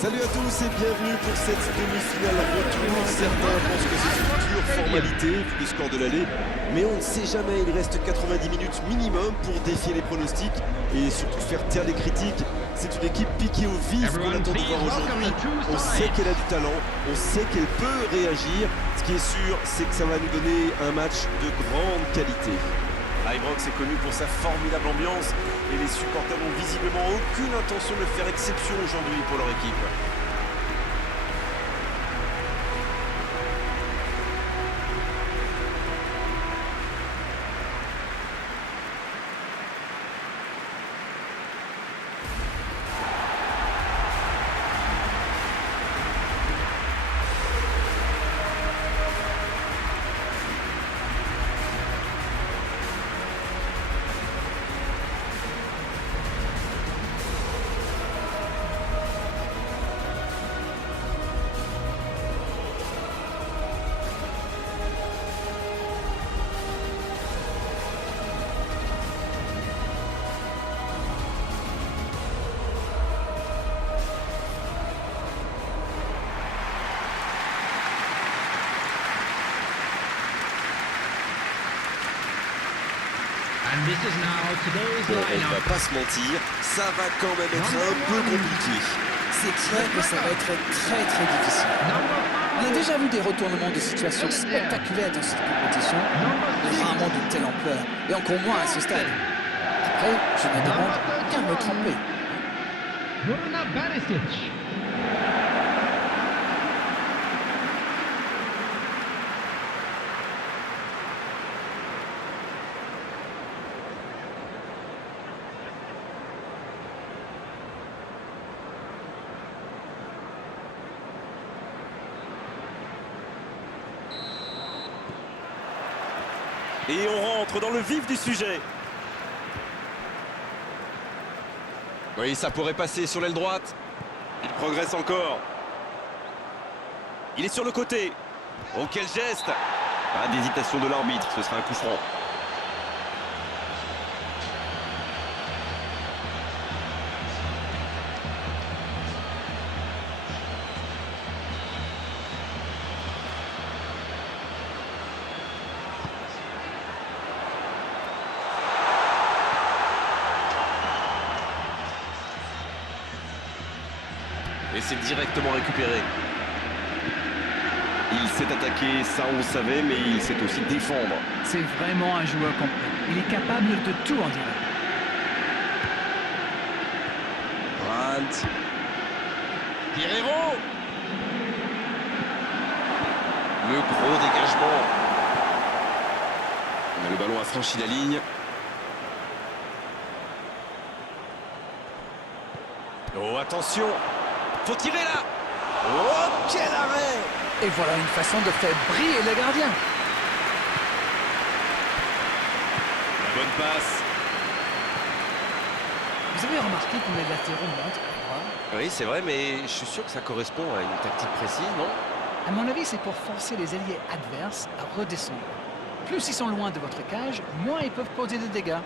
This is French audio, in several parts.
Salut à tous et bienvenue pour cette demi-finale retour. Certains pensent que c'est une pure formalité vu le score de l'aller, mais on ne sait jamais, il reste 90 minutes minimum pour défier les pronostics et surtout faire taire les critiques. C'est une équipe piquée au vif qu'on attend de voir aujourd'hui. On sait qu'elle a du talent, on sait qu'elle peut réagir. Ce qui est sûr, c'est que ça va nous donner un match de grande qualité. Ibrox est connu pour sa formidable ambiance et les supporters n'ont visiblement aucune intention de faire exception aujourd'hui pour leur équipe. Bon, on ne va pas se mentir, ça va quand même être un peu compliqué. C'est clair que ça va être très difficile. On a déjà vu des retournements de situation spectaculaires dans cette compétition, mais rarement d'une telle ampleur, et encore moins à ce stade. Après, je ne demande qu'à me tromper. Et on rentre dans le vif du sujet. Oui, ça pourrait passer sur l'aile droite. Il progresse encore. Il est sur le côté. Oh, quel geste! Pas d'hésitation de l'arbitre, ce sera un coup franc. Et c'est directement récupéré. Il s'est attaqué, ça on le savait, mais il sait aussi défendre. C'est vraiment un joueur complet. Il est capable de tout en direct. Brandt. Guerrero. Le gros dégagement. Mais le ballon a franchi la ligne. Oh, attention! Faut tirer là! Oh, quel arrêt! Et voilà une façon de faire briller le gardien. La bonne passe. Vous avez remarqué que les latéraux montent à droite? Oui, c'est vrai, mais je suis sûr que ça correspond à une tactique précise, non? À mon avis, c'est pour forcer les alliés adverses à redescendre. Plus ils sont loin de votre cage, moins ils peuvent causer de dégâts.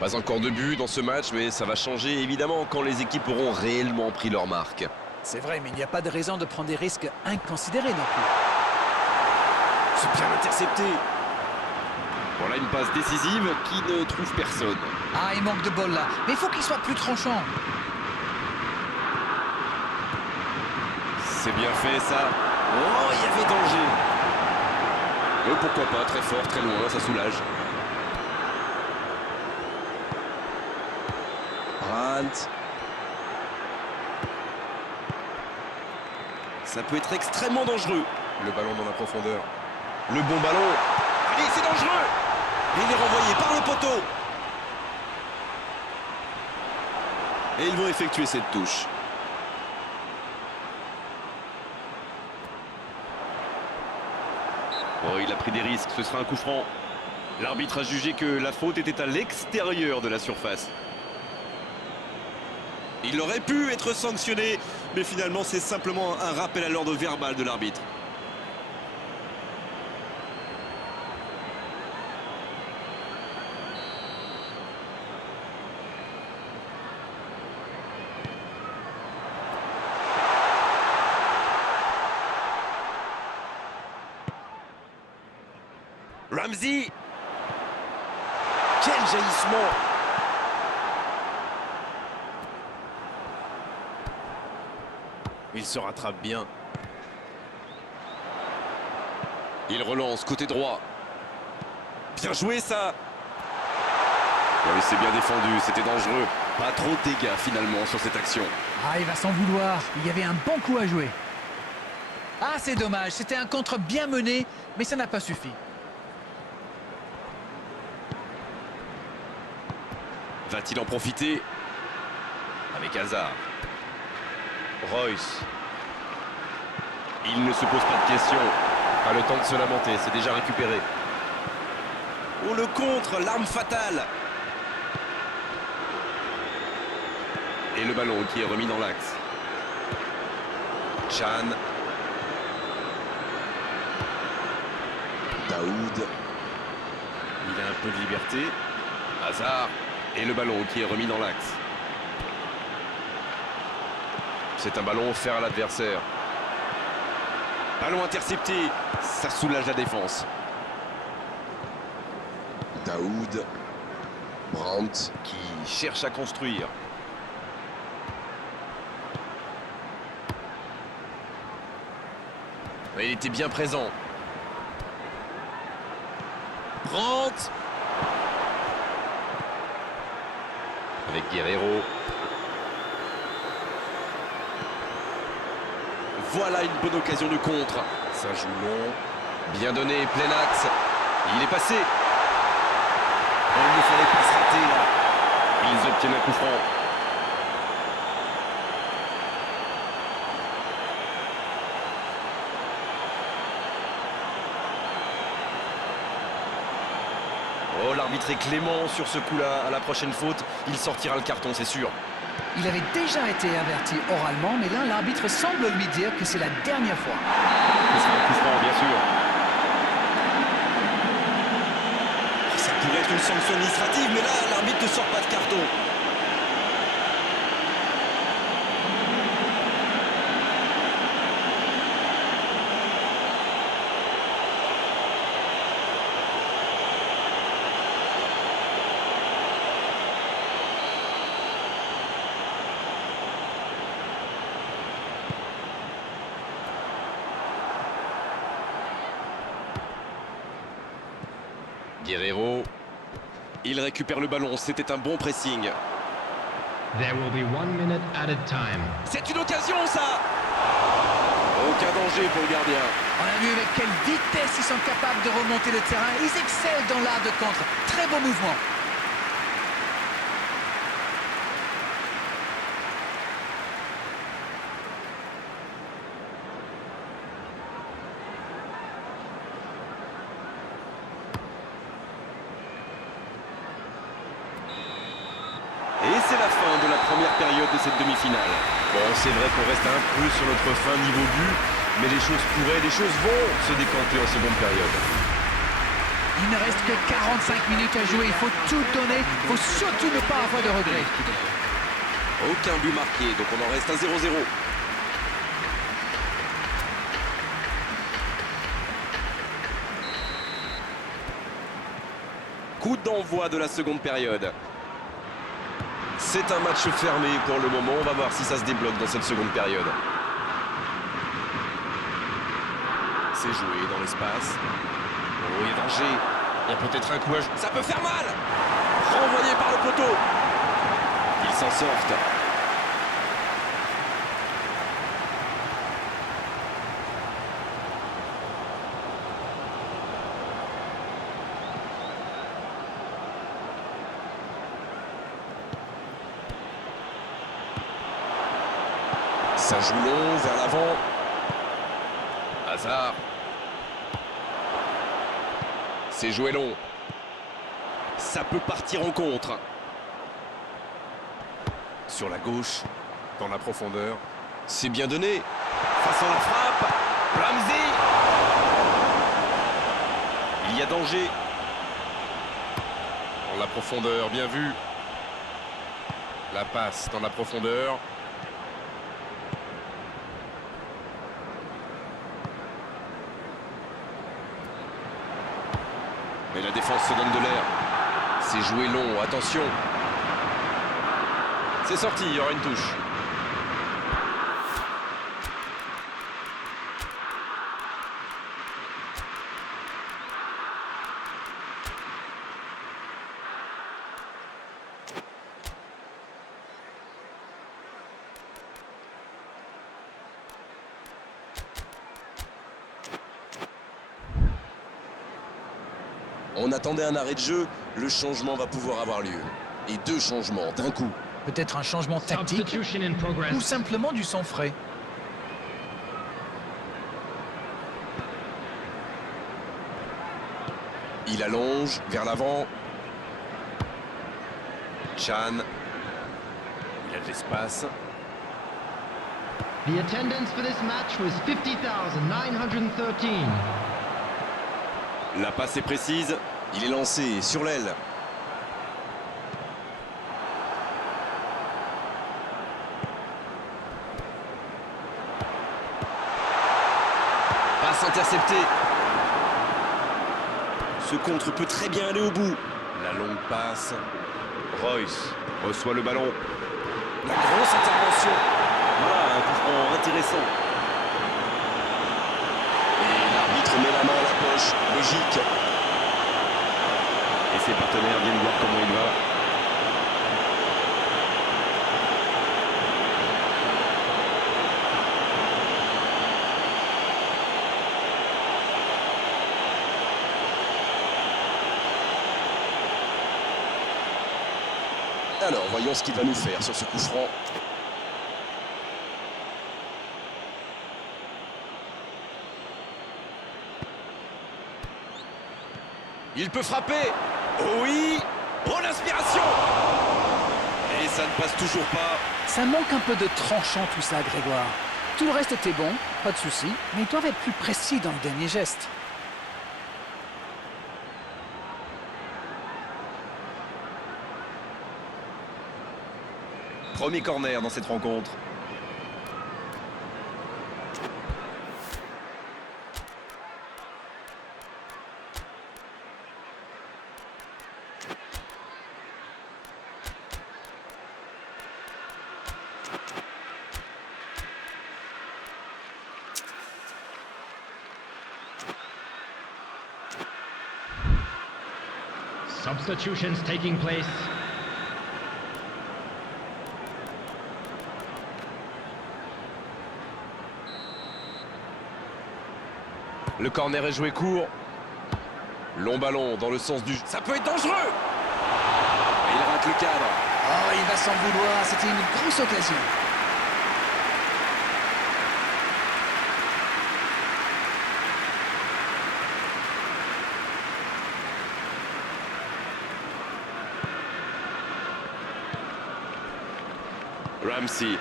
Pas encore de but dans ce match, mais ça va changer évidemment quand les équipes auront réellement pris leur marque. C'est vrai, mais il n'y a pas de raison de prendre des risques inconsidérés non plus. C'est bien intercepté. Voilà une passe décisive qui ne trouve personne. Ah, il manque de bol là, mais il faut qu'il soit plus tranchant. C'est bien fait ça. Oh, il y avait danger. Oh, pourquoi pas, très fort, très loin, ça soulage. Brandt. Ça peut être extrêmement dangereux. Le ballon dans la profondeur. Le bon ballon. Allez, c'est dangereux. Et il est renvoyé par le poteau. Et ils vont effectuer cette touche. Oh, il a pris des risques, ce sera un coup franc. L'arbitre a jugé que la faute était à l'extérieur de la surface. Il aurait pu être sanctionné, mais finalement c'est simplement un rappel à l'ordre verbal de l'arbitre. Ramsey. Quel jaillissement! Il se rattrape bien. Il relance côté droit. Bien joué ça! Oui, c'est bien défendu, c'était dangereux. Pas trop de dégâts finalement sur cette action. Ah, il va s'en vouloir. Il y avait un bon coup à jouer. Ah, c'est dommage. C'était un contre bien mené, mais ça n'a pas suffi. Va-t-il en profiter? Avec Hazard. Royce. Il ne se pose pas de questions. Pas le temps de se lamenter, c'est déjà récupéré. Oh, le contre, l'arme fatale. Et le ballon qui est remis dans l'axe. Chan. Daoud. Il a un peu de liberté. Hazard. Et le ballon qui est remis dans l'axe. C'est un ballon offert à l'adversaire. Ballon intercepté. Ça soulage la défense. Daoud. Brandt qui cherche à construire. Mais il était bien présent. Brandt. Avec Guerreiro. Voilà une bonne occasion de contre. Ça joue long. Bien donné, plein axe. Il est passé. Oh, il ne fallait pas se rater là. Ils obtiennent un coup franc. Oh, l'arbitre est clément sur ce coup-là. À la prochaine faute, il sortira le carton, c'est sûr. Il avait déjà été averti oralement, mais là, l'arbitre semble lui dire que c'est la dernière fois. Ce sera un coup franc, bien sûr. Ça pourrait être une sanction administrative, mais là, l'arbitre ne sort pas de carton. Guerreiro. Il récupère le ballon, c'était un bon pressing. There will be 1 minute added time. C'est une occasion ça! Aucun danger pour le gardien. On a vu avec quelle vitesse ils sont capables de remonter le terrain. Ils excellent dans l'art de contre. Très beau mouvement. Et c'est la fin de la première période de cette demi-finale. Bon, c'est vrai qu'on reste un peu sur notre fin niveau but, mais les choses pourraient, les choses vont se décanter en seconde période. Il ne reste que 45 minutes à jouer. Il faut tout donner. Il faut surtout ne pas avoir de regrets. Aucun but marqué, donc on en reste à 0-0. Coup d'envoi de la seconde période. C'est un match fermé pour le moment. On va voir si ça se débloque dans cette seconde période. C'est joué dans l'espace. Oh, il y a danger. Il y a peut-être un coup à jouer. Ça peut faire mal. Renvoyé par le poteau. Ils s'en sortent. Ça joue long vers l'avant. Hazard. C'est joué long. Ça peut partir en contre. Sur la gauche, dans la profondeur. C'est bien donné. Face à la frappe. Ramsey. Il y a danger. Dans la profondeur, bien vu. La passe dans la profondeur. défense se donne de l'air. C'est joué long, attention. C'est sorti, il y aura une touche. On attendait un arrêt de jeu, le changement va pouvoir avoir lieu. Et 2 changements d'un coup. Peut-être un changement tactique Substitution in progress. ou simplement du sang frais. Il allonge vers l'avant. Chan. Il a de l'espace. The attendance for this match was 50,913. La passe est précise. Il est lancé sur l'aile. Passe interceptée. Ce contre peut très bien aller au bout. La longue passe. Royce reçoit le ballon. La grosse intervention. Voilà, un coup franc intéressant. Et l'arbitre met la main à la poche. Logique. Et ses partenaires viennent voir comment il va. Alors, voyons ce qu'il va nous faire sur ce coup franc. Il peut frapper. Oh oui. Oh, l'inspiration. Et ça ne passe toujours pas. Ça manque un peu de tranchant tout ça, Grégoire. Tout le reste était bon, pas de souci, mais ils doivent être plus précis dans le dernier geste. Premier corner dans cette rencontre. Substitutions taking place. Le corner est joué court. Long ballon dans le sens du... Ça peut être dangereux. Et il rate le cadre. Oh, il va s'en vouloir, c'était une grosse occasion. Ramsey.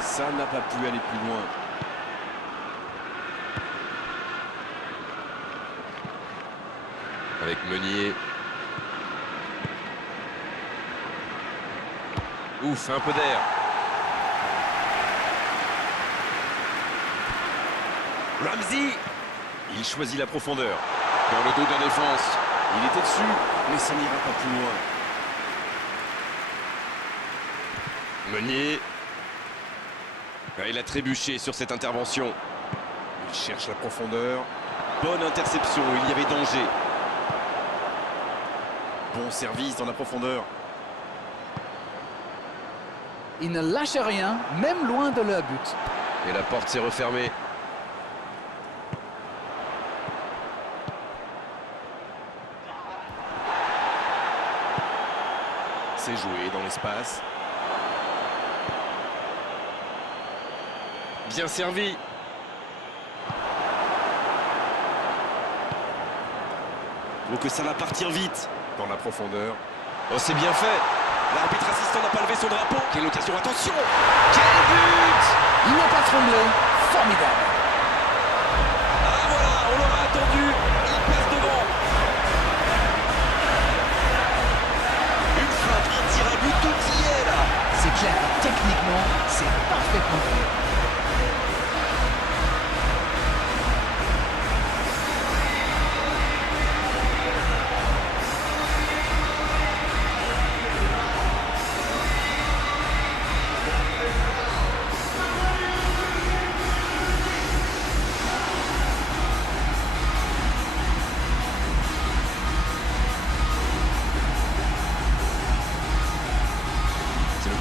Ça n'a pas pu aller plus loin. Avec Meunier. Ouf, un peu d'air. Ramsey. Il choisit la profondeur. Dans le dos de la défense. Il était dessus, mais ça n'ira pas plus loin. Meunier. Il a trébuché sur cette intervention. Il cherche la profondeur. Bonne interception, il y avait danger. Bon service dans la profondeur. Ils ne lâchent rien, même loin de leur but. Et la porte s'est refermée. C'est joué dans l'espace. Bien servi. Faut que ça va partir vite. Dans la profondeur. Oh, c'est bien fait. L'arbitre assistant n'a pas levé son drapeau. Quelle occasion, attention. Quel but. Il n'a pas tremblé. Formidable. Ah voilà, on l'aura attendu. Il passe devant. Une frappe, un tir à but, tout y est là. C'est clair, techniquement, c'est parfaitement fait.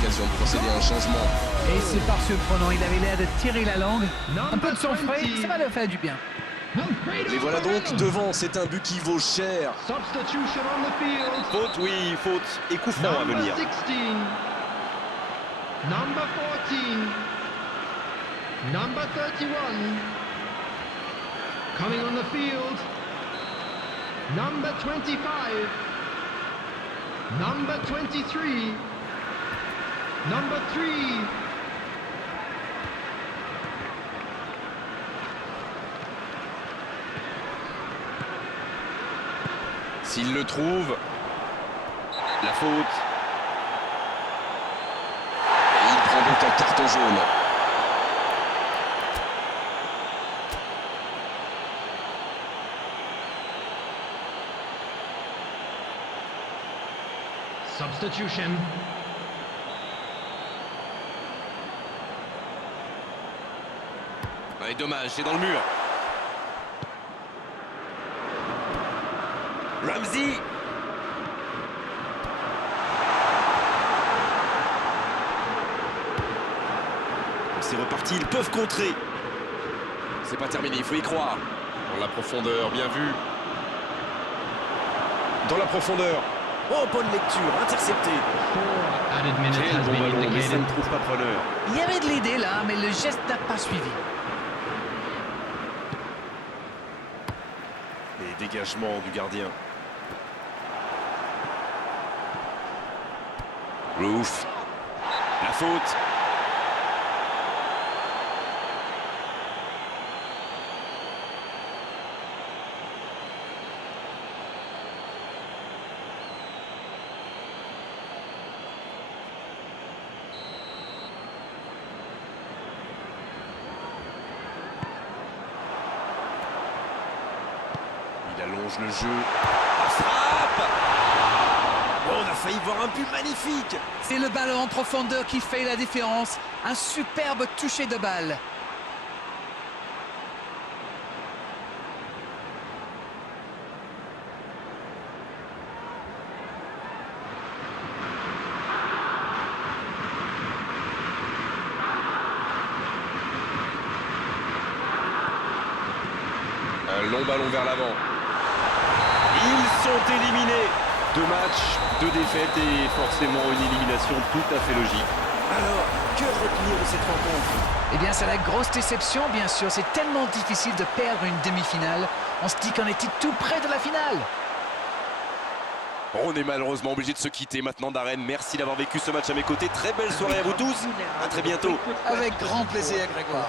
l'occasion de procéder à un changement. Et c'est par surprenant, il avait l'air de tirer la langue. Un peu de sang frais, ça va leur faire du bien. Les voilà donc devant, c'est un but qui vaut cher. Substitution on the field. Faute, oui, faute et coup franc à Number venir. 16. Number 14. Number 31. Coming on the field. Number 25. Number 23. Number 3. S'il le trouve, la faute. Et il prend donc un carton jaune. Substitution. Ouais, dommage, c'est dans le mur. Ramsey. C'est reparti, ils peuvent contrer. C'est pas terminé, il faut y croire. Dans la profondeur, bien vu. Dans la profondeur. Oh, bonne lecture, intercepté. 4 added minutes Quel has bon been ballon, mais ça indicated. ne trouve pas preneur. Il y avait de l'idée là, mais le geste n'a pas suivi. Les dégagements du gardien. Roof. La faute. Il allonge le jeu. La frappe. Oh, on a failli voir un but magnifique. C'est le ballon en profondeur qui fait la différence. Un superbe toucher de balle. Un long ballon vers l'avant. Ils sont éliminés. 2 matchs, 2 défaites et forcément une élimination tout à fait logique. Alors, que retenir de cette rencontre? Eh bien, c'est la grosse déception, bien sûr. C'est tellement difficile de perdre une demi-finale. On se dit qu'on était tout près de la finale. On est malheureusement obligé de se quitter maintenant, Darren. Merci d'avoir vécu ce match à mes côtés. Très belle soirée à vous tous. À très bientôt. Avec grand plaisir, Grégoire.